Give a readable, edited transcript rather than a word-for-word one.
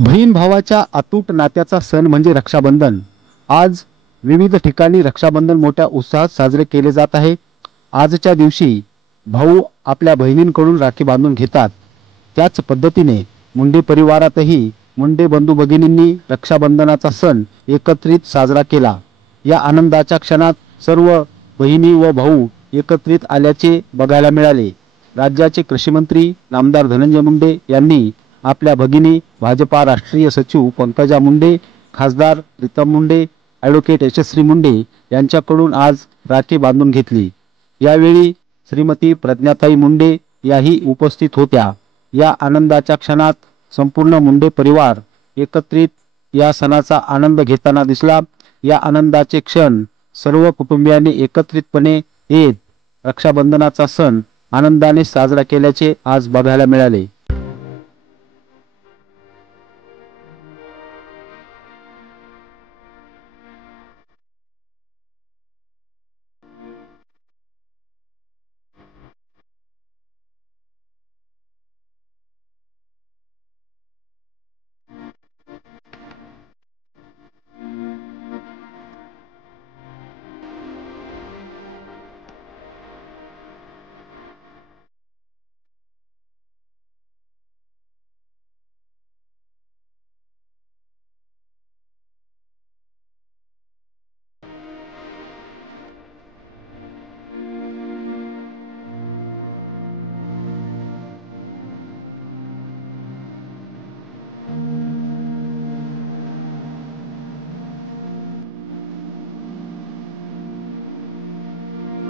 बहीण भावाच्या अतूट नात्याचा सण म्हणजे रक्षाबंधन। आज विविध ठिकाणी रक्षाबंधन मोठ्या उत्साहात साजरे केले जात आहे। आजच्या दिवशी भाऊ आपल्या बहिणींकडून राखी बांधून घेतात। त्याच पद्धतीने मुंडे परिवारातही मुंडे बंधू भगिनींनी रक्षाबंधनाचा सण एकत्रित साजरा केला। या आनंदाच्या क्षणात सर्व बहिणी व भाऊ एकत्रित आल्याचे बघायला मिळाले। राज्याचे कृषी मंत्री नामदार धनंजय मुंडे यांनी आपल्या भगिनी भाजपा राष्ट्रीय सचिव पंकजा मुंडे, खासदार प्रीतम मुंडे, ॲडव्होकेट यशस्वी मुंडे यांच्याकडून आज राखी बांधून घेतली। यावेळी श्रीमती प्रज्ञाताई मुंडे याही उपस्थित होत्या। या आनंदाच्या क्षणात संपूर्ण मुंडे परिवार एकत्रित या सणाचा आनंद घेताना दिसला। या आनंदाचे क्षण सर्व कुटुंबियांनी एकत्रितपणे येत रक्षाबंधनाचा सण आनंदाने साजरा केल्याचे आज बघायला मिळाले।